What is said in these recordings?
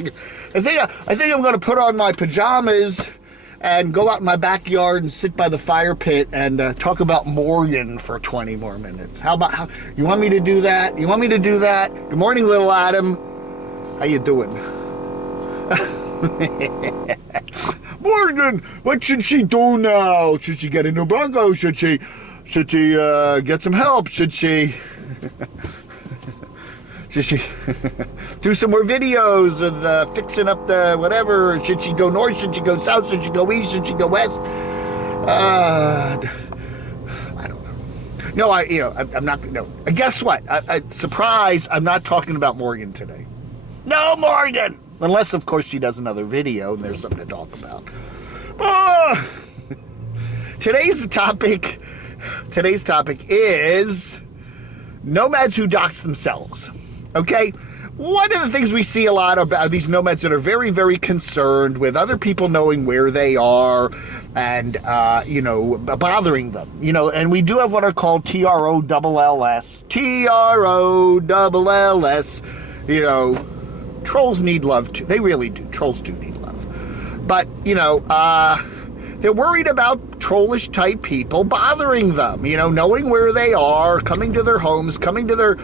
think I'm going to put on my pajamas and go out in my backyard and sit by the fire pit and talk about Morgan for 20 more minutes. You want me to do that? You want me to do that? Good morning, little Adam. How you doing? Morgan, what should she do now? Should she get a new Bronco? Should she get some help? Should she do some more videos of fixing up the whatever? Should she go north? Should she go south? Should she go east? Should she go west? I don't know. No, I'm not. No, guess what? Surprise! I'm not talking about Morgan today. No, Morgan, unless of course she does another video and there's something to talk about. Today's topic is nomads who dox themselves. Okay, one of the things we see a lot about these nomads that are very, very concerned with other people knowing where they are and, bothering them, and we do have what are called TROLLS, trolls need love too. They really do. Trolls do need love. But, they're worried about trollish type people bothering them, knowing where they are, coming to their homes, coming to their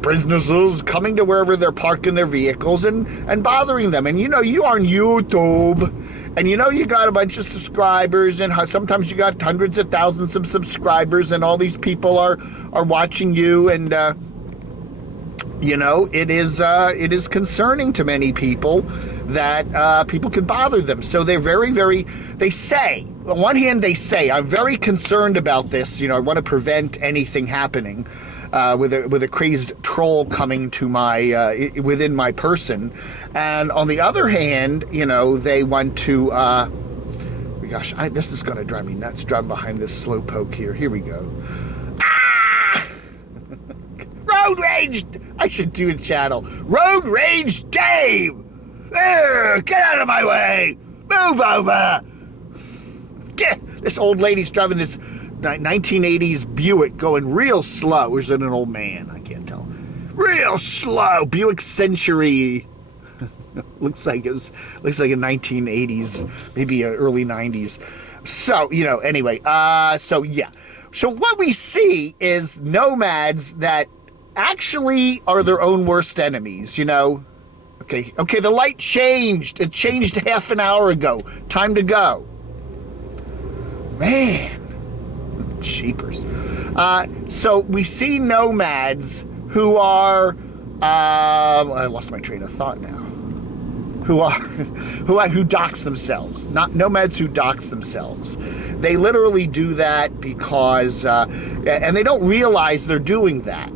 businesses, coming to wherever they're parking their vehicles and bothering them. And you are on YouTube and you got a bunch of subscribers and sometimes you got hundreds of thousands of subscribers and all these people are watching you and it is concerning to many people that people can bother them. So they're very, very, they say, on one hand they say, I'm very concerned about this, I want to prevent anything happening with a crazed troll coming to my within my person, and on the other hand, they want to. Gosh, this is going to drive me nuts. Driving behind this slowpoke here. Here we go. Ah! Road rage. I should do a channel. Road rage, Dave. Get out of my way. Move over. This old lady's driving this 1980s Buick going real slow. Or is it an old man? I can't tell. Real slow. Buick Century. looks like a 1980s, maybe early 90s. So, anyway, so yeah. So what we see is nomads that actually are their own worst enemies, Okay, the light changed. It changed half an hour ago. Time to go. Man. Cheapers. So we see nomads who are I lost my train of thought now. Who dox themselves. Not nomads who dox themselves. They literally do that because and they don't realize they're doing that,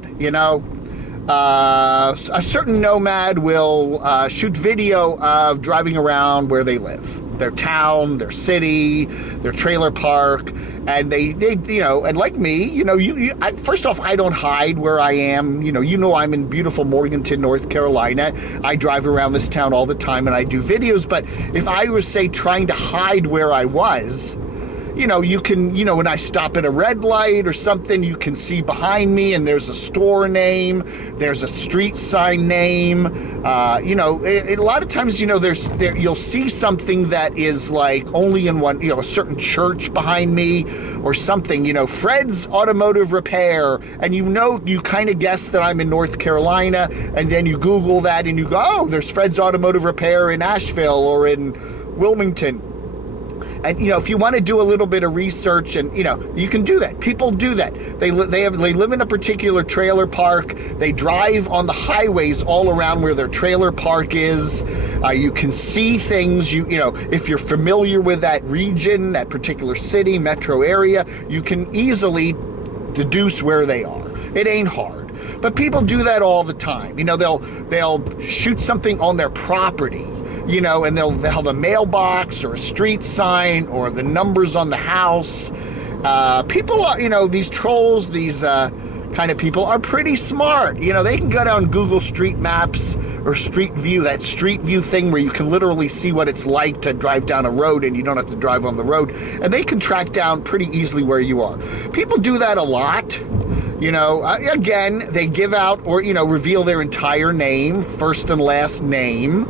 a certain nomad will shoot video of driving around where they live. Their town, their city, their trailer park, and they and like me, first off, I don't hide where I am. I'm in beautiful Morganton, North Carolina. I drive around this town all the time and I do videos, but if I was, say, trying to hide where I was, you can, when I stop at a red light or something, you can see behind me and there's a store name, there's a street sign name. A lot of times, you'll see something that is like only in one, a certain church behind me or something, Fred's Automotive Repair. And you kind of guess that I'm in North Carolina, and then you Google that and you go, oh, there's Fred's Automotive Repair in Asheville or in Wilmington. And, if you want to do a little bit of research and, you can do that. People do that. They live in a particular trailer park. They drive on the highways all around where their trailer park is. You can see things, if you're familiar with that region, that particular city, metro area, you can easily deduce where they are. It ain't hard. But people do that all the time. They'll shoot something on their property. And they'll have a mailbox or a street sign or the numbers on the house. People are, these trolls, these kind of people are pretty smart. They can go down Google Street Maps or Street View, that Street View thing where you can literally see what it's like to drive down a road and you don't have to drive on the road. And they can track down pretty easily where you are. People do that a lot. You know, again, they give out or, you know, reveal their entire name, first and last name.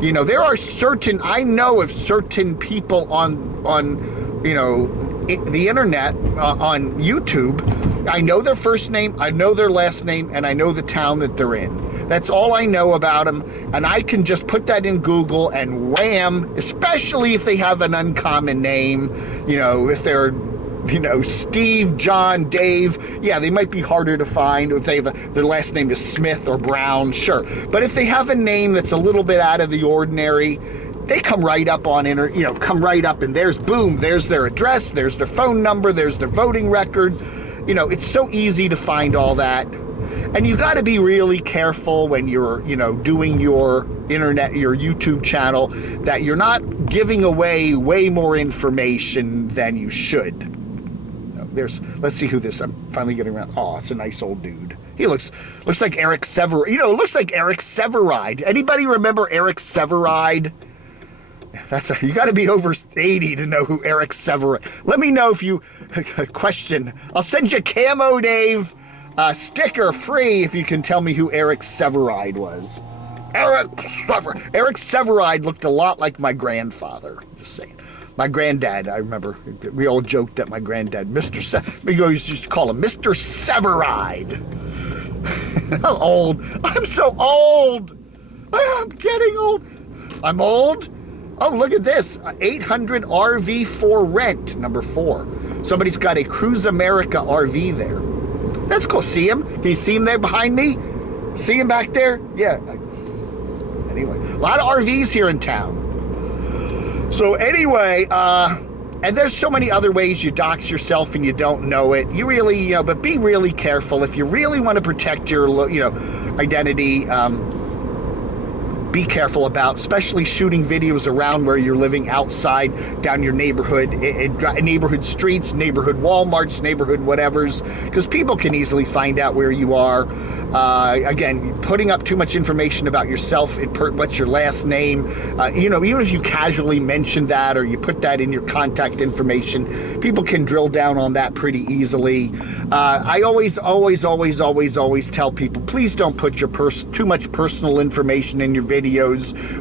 You know, there are certain, I know of certain people on you know, the internet, on YouTube. I know their first name, I know their last name, and I know the town that they're in. That's all I know about them, and I can just put that in Google and wham, especially if they have an uncommon name, you know, if they're, you know, Steve, John, Dave, yeah, they might be harder to find. If they have their last name is Smith or Brown, sure. But if they have a name that's a little bit out of the ordinary, they come right up on, you know, come right up, and there's, boom, there's their address, there's their phone number, there's their voting record. You know, it's so easy to find all that. And you got to be really careful when you're, you know, doing your internet, your YouTube channel, that you're not giving away way more information than you should. Let's see who this, I'm finally getting around. Oh, it's a nice old dude. He looks like Eric Severide. You know, it looks like Eric Severide. Anybody remember Eric Severide? You got to be over 80 to know who Eric Severide. Let me know if you question. I'll send you Camo Dave sticker free if you can tell me who Eric Severide was. Eric Severide looked a lot like my grandfather. Just saying. My granddad, I remember, we all joked that my granddad, we always used to call him Mr. Severide. I'm old. I'm so old. I'm getting old. I'm old. Oh, look at this. 800 RV for rent, number 4. Somebody's got a Cruise America RV there. That's cool. See him? Can you see him there behind me? See him back there? Yeah. Anyway, a lot of RVs here in town. So anyway, and there's so many other ways you dox yourself and you don't know it. You really, you know, but be really careful. If you really want to protect your, you know, identity, be careful about, especially shooting videos around where you're living outside, down your neighborhood, neighborhood streets, neighborhood Walmarts, neighborhood whatevers, because people can easily find out where you are. Again, putting up too much information about yourself, what's your last name, you know, even if you casually mention that or you put that in your contact information, people can drill down on that pretty easily. I always tell people, please don't put your too much personal information in your videos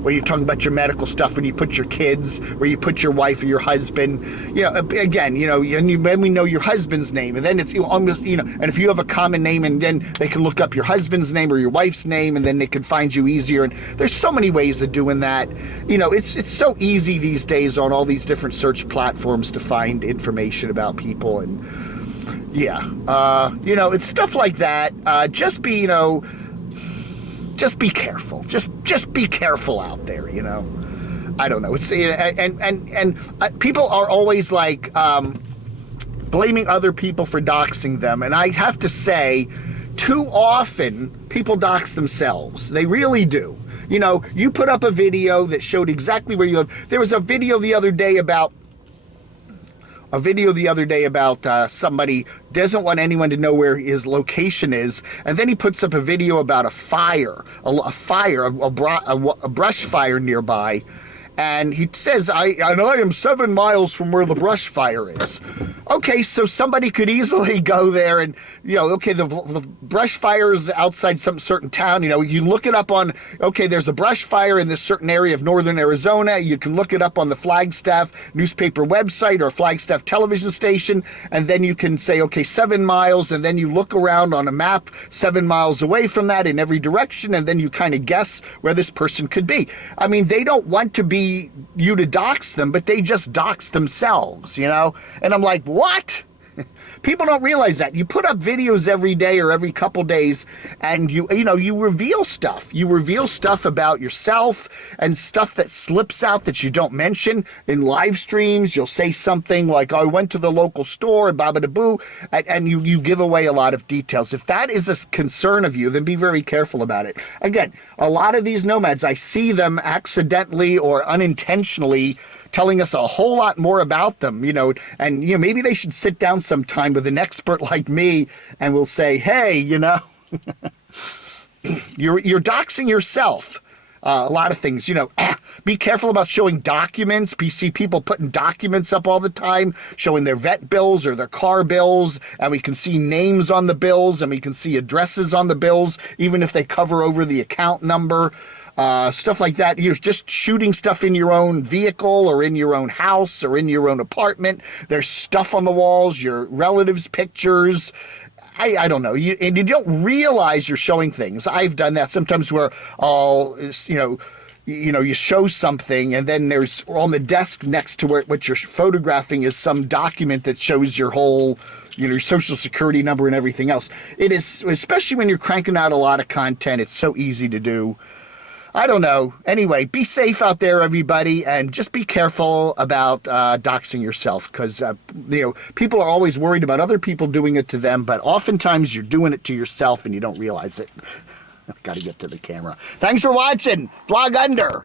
where you're talking about your medical stuff, when you put your kids, where you put your wife or your husband. You know, again, you know, and then we know your husband's name, and then it's almost, you know, and if you have a common name, and then they can look up your husband's name or your wife's name, and then they can find you easier. And there's so many ways of doing that. You know, it's so easy these days on all these different search platforms to find information about people. And yeah, you know, it's stuff like that. Just be, you know, just be careful. Just be careful out there, you know. I don't know. It's and people are always like blaming other people for doxing them, and I have to say, too often people dox themselves. They really do. You know, you put up a video that showed exactly where you live. There was a video the other day about somebody doesn't want anyone to know where his location is, and then he puts up a video about a brush fire nearby, and he says, I am 7 miles from where the brush fire is. Okay, so somebody could easily go there and, you know, okay, the brush fire is outside some certain town. You know, you look it up on, okay, there's a brush fire in this certain area of northern Arizona. You can look it up on the Flagstaff newspaper website or Flagstaff television station, and then you can say, okay, 7 miles, and then you look around on a map 7 miles away from that in every direction, and then you kind of guess where this person could be. I mean, they don't want to be you to dox them, but they just dox themselves, you know? And I'm like, what? People don't realize that. You put up videos every day or every couple days, and you know, you reveal stuff. You reveal stuff about yourself and stuff that slips out that you don't mention. In live streams, you'll say something like, I went to the local store and baba-da-boo, and you give away a lot of details. If that is a concern of you, then be very careful about it. Again, a lot of these nomads, I see them accidentally or unintentionally telling us a whole lot more about them, you know, and, you know, maybe they should sit down sometime with an expert like me and we'll say, hey, you know, you're doxing yourself. A lot of things, you know, Be careful about showing documents. We see people putting documents up all the time, showing their vet bills or their car bills, and we can see names on the bills, and we can see addresses on the bills, even if they cover over the account number. Stuff like that. You're just shooting stuff in your own vehicle or in your own house or in your own apartment. There's stuff on the walls, your relatives' pictures. I don't know. And you don't realize you're showing things. I've done that sometimes where you show something and then there's on the desk next to what you're photographing is some document that shows your whole, your social security number and everything else. It is, especially when you're cranking out a lot of content, it's so easy to do. I don't know. Anyway, be safe out there, everybody, and just be careful about doxing yourself because, people are always worried about other people doing it to them, but oftentimes you're doing it to yourself and you don't realize it. Got to get to the camera. Thanks for watching. Vlog Under.